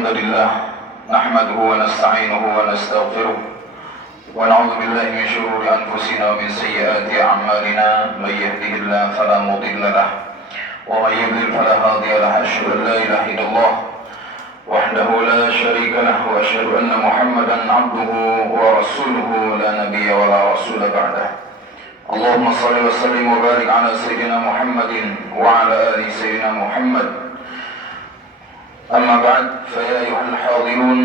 الحمد لله نحمده ونستعينه ونستغفره ونعوذ بالله من شرور أنفسنا ومن سيئات أعمالنا من يهده الله فلا مضل له ومن يضلل فلا هادي له أشهد أن لا إله إلا الله وحده لا شريك له وأشهد أن محمدا عبده ورسوله لا نبي ولا رسول بعده اللهم صل وسلم وبارك على سيدنا محمد وعلى آل سيدنا محمد أما بعد فيا أيها الحاضرون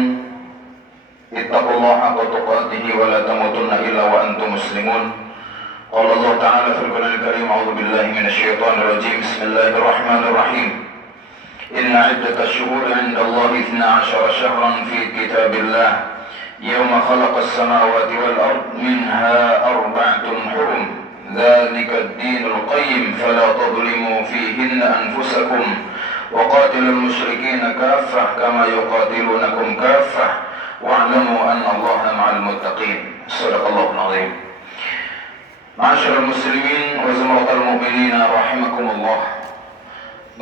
اتقوا الله حق تقاته ولا تموتن إلا وأنتم مسلمون قال الله تعالى في القرآن الكريم أعوذ بالله من الشيطان الرجيم بسم الله الرحمن الرحيم إن عدة الشهور عند الله 12 شهرا في كتاب الله يوم خلق السماوات والأرض منها 4 حرم ذلك الدين القيم فلا تظلموا فيهن أنفسكم وقاتلوا المشركين كافة كما يقاتلونكم كافة واعلموا أن الله مع المتقين صدق الله العظيم. Ma'asyiral muslimin wa zumratal mu'minin rahimakumullah.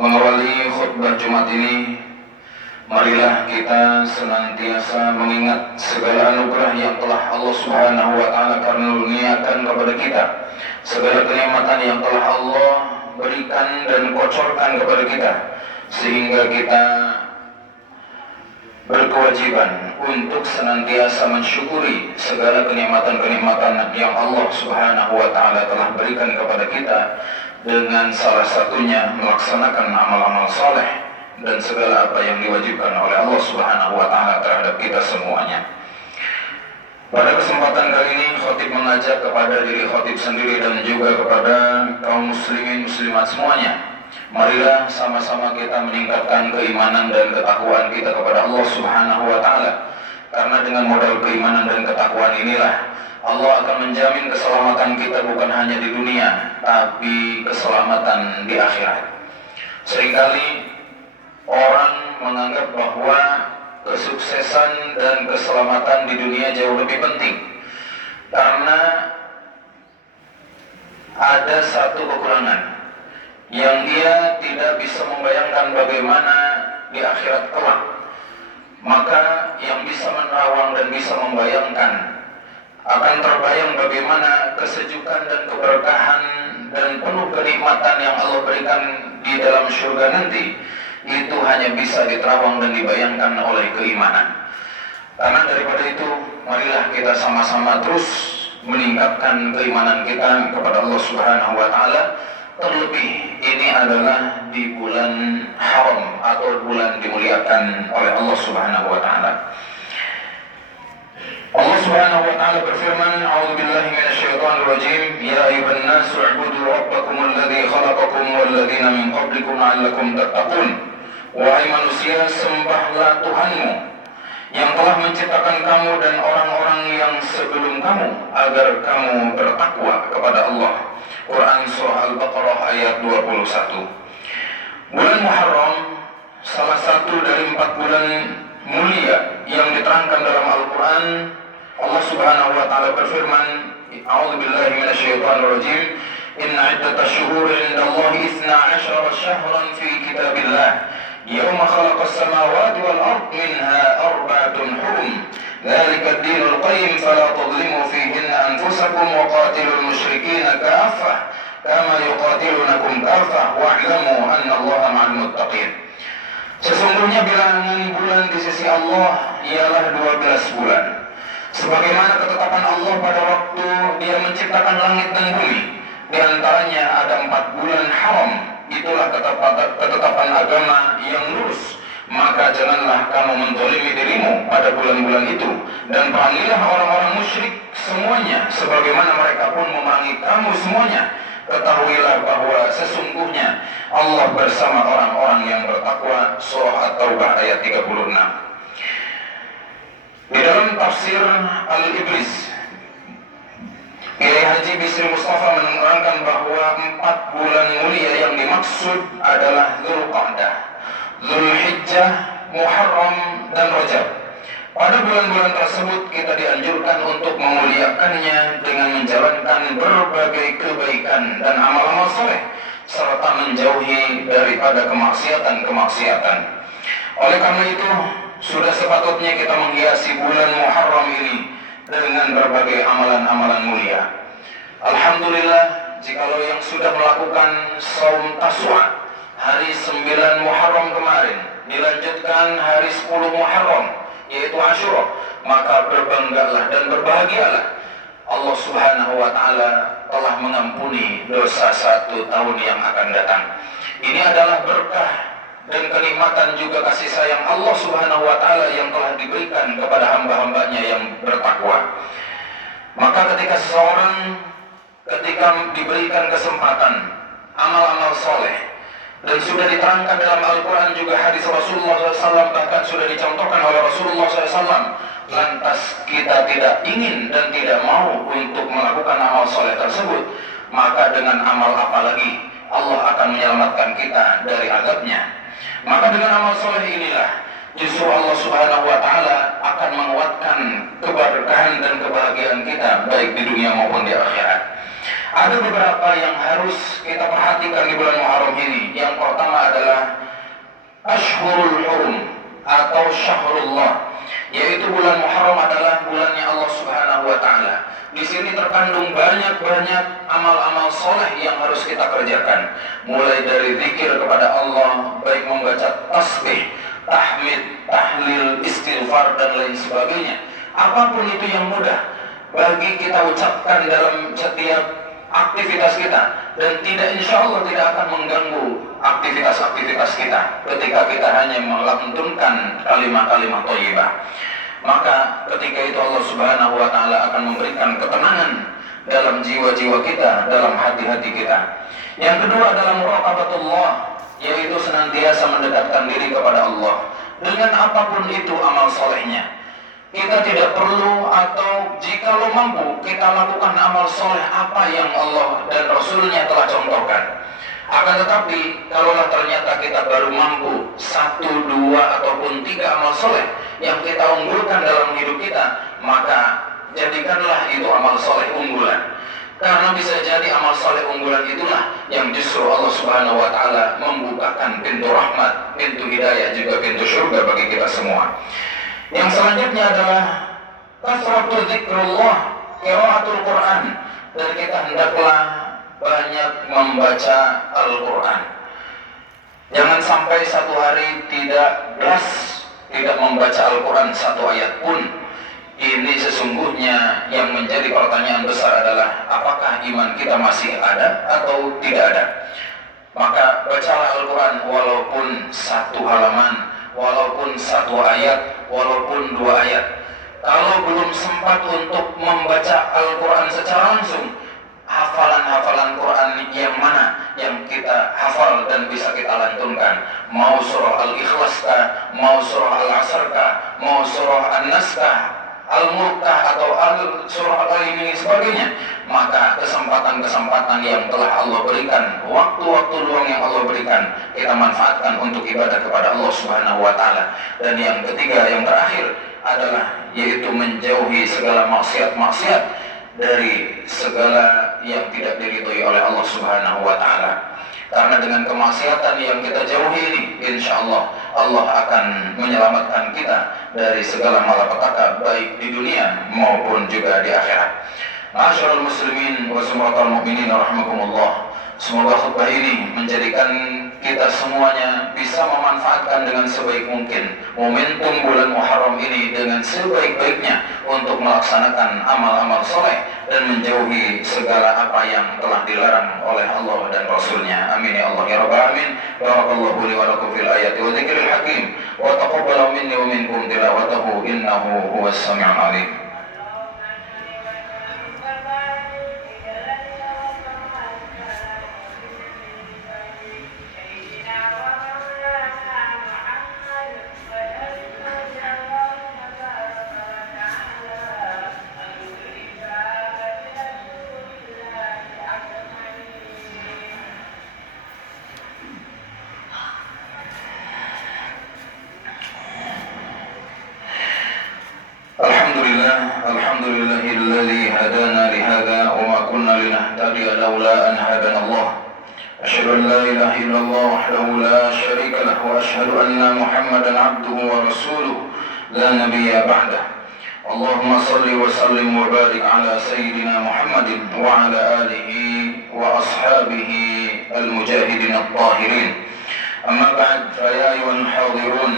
Mengawali khutbah Jumat ini, marilah kita senantiasa mengingat segala anugerah yang telah Allah Subhanahu wa taala karuniakan kepada kita, segala kenikmatan yang telah Allah berikan dan kocorkan kepada kita, sehingga kita berkewajiban untuk senantiasa mensyukuri segala kenikmatan-kenikmatan yang Allah Subhanahu wa taala telah berikan kepada kita, dengan salah satunya melaksanakan amal-amal saleh dan segala apa yang diwajibkan oleh Allah Subhanahu wa taala terhadap kita semuanya. Pada kesempatan kali ini khatib mengajak kepada diri khatib sendiri dan juga kepada kaum muslimin muslimat semuanya. Marilah sama-sama kita meningkatkan keimanan dan ketakwaan kita kepada Allah Subhanahu wa taala. Karena dengan modal keimanan dan ketakwaan inilah Allah akan menjamin keselamatan kita bukan hanya di dunia, tapi keselamatan di akhirat. Seringkali orang menganggap bahwa kesuksesan dan keselamatan di dunia jauh lebih penting, karena ada satu kekurangan yang dia tidak bisa membayangkan bagaimana di akhirat kelak. Maka yang bisa menerawang dan bisa membayangkan akan terbayang bagaimana kesejukan dan keberkahan dan penuh kenikmatan yang Allah berikan di dalam surga nanti, itu hanya bisa diterawang dan dibayangkan oleh keimanan. Karena daripada itu, marilah kita sama-sama terus meningkatkan keimanan kita kepada Allah Subhanahu wa taala. Terlebih ini adalah di bulan haram atau bulan dimuliakan oleh Allah Subhanahu wa taala. Allah Subhanahu wa taala berfirman, "A'udzu billahi minasyaitonir rajim. Ya ayyuhan nasu 'ubudu rabbakumul ladzi khalaqakum wal ladzina min qablikum la'allakum tattaqun." Wahai manusia, sembahlah Tuhanmu yang telah menciptakan kamu dan orang-orang yang sebelum kamu agar kamu bertakwa kepada Allah. Quran Surah Al-Baqarah ayat 21. Bulan Muharram salah satu dari 4 bulan mulia yang diterangkan dalam Al-Quran. Allah Subhanahu wa taala berfirman, A'udzu billahi minasyaitonir rajim. Inna 'iddatasy syuhuri 'indallahi 12 syahran fi kitabillah. Yauma khalaqas samawati wal ardh minha 4 hurum. Dzalika ad-dinul qayyim fala tadhlimu fihinna anfusakum wa qatilul musyrikeena kaffah kama yuqatilunakum kaffah wa'lamu anna Allaha ma'al muttaqin. Sesungguhnya bilangan bulan di sisi Allah ialah 12 bulan. Sebagaimana ketetapan Allah pada waktu Dia menciptakan langit dan bumi. Di antaranya ada 4 bulan haram. Itulah ketetapan agama yang lurus. Maka janganlah kamu menzalimi dirimu pada bulan-bulan itu, dan perangilah orang-orang musyrik semuanya sebagaimana mereka pun memerangi kamu semuanya. Ketahuilah bahwa sesungguhnya Allah bersama orang-orang yang bertakwa. Surah At-Taubah ayat 36. Di dalam tafsir Al-Ibris, Kiai Haji Bisri Mustafa menerangkan bahwa 4 bulan mulia yang dimaksud adalah Dzulqa'dah, Dzulhijjah, Muharram, dan Rajab. Pada bulan-bulan tersebut kita dianjurkan untuk memuliakannya dengan menjalankan berbagai kebaikan dan amal-amal saleh, serta menjauhi daripada kemaksiatan-kemaksiatan. Oleh karena itu, Sudah sepatutnya kita menghiasi bulan Muharram ini dengan berbagai amalan-amalan mulia. Alhamdulillah, jikalau yang sudah melakukan saum Taswa hari 9 Muharram kemarin, dilanjutkan hari 10 Muharram, yaitu Asyura, maka berbanggalah dan berbahagialah. Allah Subhanahu wa Ta'ala telah mengampuni dosa 1 tahun yang akan datang. Ini adalah berkah dan kenikmatan juga kasih sayang Allah Subhanahu wa Ta'ala yang telah diberikan kepada hamba-hambanya yang bertakwa. Maka ketika seseorang diberikan kesempatan amal-amal soleh, dan sudah diterangkan dalam Al-Quran juga hadis Rasulullah SAW, bahkan sudah dicontohkan oleh Rasulullah SAW, lantas kita tidak ingin dan tidak mau untuk melakukan amal soleh tersebut, maka dengan amal apa lagi Allah akan menyelamatkan kita dari azabnya? Maka dengan amal soleh inilah justru Allah Subhanahu wa Ta'ala akan menguatkan keberkahan dan kebahagiaan kita baik di dunia maupun di akhirat. Ada beberapa yang harus kita perhatikan di bulan Muharram ini. Yang pertama adalah Ashhurul Hurum atau Syahrullah, yaitu bulan Muharram adalah bulannya Allah Subhanahu wa Ta'ala. Di sini terkandung banyak-banyak amal-amal soleh yang harus kita kerjakan, mulai dari zikir kepada Allah, baik membaca tasbih, tahmid, tahlil, istighfar dan lain sebagainya. Apapun itu yang mudah bagi kita ucapkan dalam setiap aktivitas kita, dan insya Allah tidak akan mengganggu aktivitas-aktivitas kita ketika kita hanya melantunkan kalimat-kalimat thayyibah. Maka ketika itu Allah Subhanahu wa Ta'ala akan memberikan ketenangan dalam jiwa-jiwa kita, dalam hati-hati kita. Yang kedua adalah muraqabatullah, yaitu senantiasa mendekatkan diri kepada Allah dengan apapun itu amal solehnya. Kita tidak perlu, atau jikalau mampu, kita lakukan amal soleh apa yang Allah dan Rasulnya telah contohkan. Akan tetapi, kalaulah ternyata kita baru mampu 1, 2, ataupun 3 amal soleh yang kita unggulkan dalam hidup kita, maka jadikanlah itu amal soleh unggulan. Karena bisa jadi amal soleh unggulan itulah yang justru Allah Subhanahu wa Ta'ala membukakan pintu rahmat, pintu hidayah, juga pintu surga bagi kita semua. Yang selanjutnya adalah kasratul zikrullah, qiraatul Quran, dan kita hendaklah banyak membaca Al-Quran. Jangan sampai satu hari tidak membaca Al-Quran 1 ayat pun. Ini sesungguhnya yang menjadi pertanyaan besar adalah apakah iman kita masih ada atau tidak ada. Maka bacalah Al-Quran walaupun 1 halaman, walaupun 1 ayat, walaupun 2 ayat. Kalau belum sempat untuk membaca Al-Quran secara langsung, hafalan-hafalan Quran yang mana yang kita hafal dan bisa kita lantunkan, mau surah Al-Ikhlas kah, mau surah Al-Asr kah, mau surah An-Nas kah, Al-Mulk kah, atau surah Al-Ini sebagainya, maka kesempatan-kesempatan yang telah Allah berikan, waktu-waktu luang yang Allah berikan, kita manfaatkan untuk ibadah kepada Allah Subhanahu wa Ta'ala. Dan yang ketiga, yang terakhir adalah yaitu menjauhi segala maksiat-maksiat dari segala yang tidak diridhoi oleh Allah Subhanahu wa Ta'ala. Karena dengan kemaksiatan yang kita jauhi ini, insya Allah Allah akan menyelamatkan kita dari segala malapetaka baik di dunia maupun juga di akhirat. Ma'asyiral muslimin wa sumratal mu'minin rahimakumullah. Semoga khutbah ini menjadikan kita semuanya bisa memanfaatkan dengan sebaik mungkin momentum bulan Muharram ini dengan sebaik-baiknya untuk melaksanakan amal-amal soleh dan menjauhi segala apa yang telah dilarang oleh Allah dan Rasulnya. Amin ya Allah ya Rabbal alamin. Barakallahu li wa lakum fil ayati wa dzikril hakim wa taqabbal minni wa minkum tilawatahu innahu huwas samiul alim. Alhamdulillahilladzi hadana lihada wa ma kunna linahtadiya laula an hadana Allah. أشهد أن لا إله إلا الله وحده لا شريك له وأشهد أن محمدا عبده ورسوله لا نبي بعده. اللهم صل وسلم وبارك على سيدنا محمد وعلى آله وأصحابه المجاهدين الطاهرين. أما بعد، فيا أيها الحاضرون،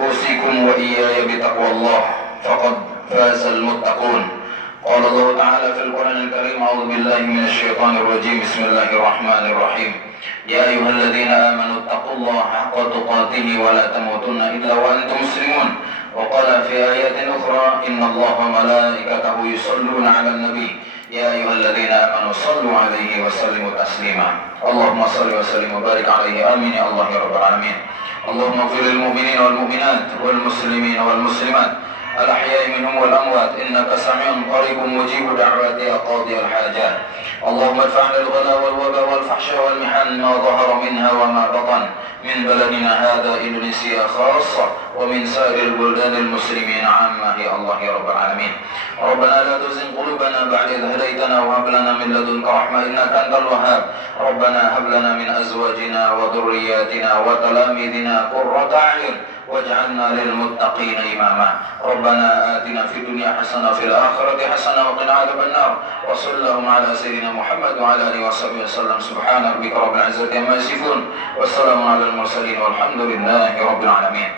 أوصيكم وإياي بتقوى الله، فقد فاز المتقون. قال الله تعالى في القرآن الكريم: أعوذ بالله من الشيطان الرجيم، بسم الله الرحمن الرحيم. يا أيها الذين آمنوا اتقوا الله حق تقاته ولا تموتن إلا وأنتم مسلمون. وقال في آية أخرى: إن الله وملائكته يصلون على النبي يا أيها الذين آمنوا صلوا عليه وسلموا تسليما. اللهم صل وسلم وبارك عليه، آمين يا الله يا رب العالمين. اللهم اغفر للمؤمنين والمؤمنات والمسلمين والمسلمات الأحياء منهم والأموات، إنك سميع قريب مجيب دعوات يا قاضي الحاجات. اللهم ادفع عنا الغلا والوبا والفحشاء والمحن ما ظهر منها وما بطن من بلدنا هذا إندونيسيا خاصة ومن سائر البلدان المسلمين عامة يا الله يا رب العالمين. ربنا لا تزغ قلوبنا بعد إذ هديتنا وهب لنا من لدنك رحمة إنك أنت الوهاب. ربنا هب لنا من أزواجنا وذرياتنا وتلاميذنا قرة أعين واجعلنا للمتقين إماما. ربنا آتنا في الدنيا حسنة وفي الآخرة حسنة وقنا عذاب النار. وصلى اللهم على سيدنا محمد وعلى آله وصحبه وسلم. سبحان ربك رب العزة عما يصفون والسلام على المرسلين والحمد لله رب العالمين.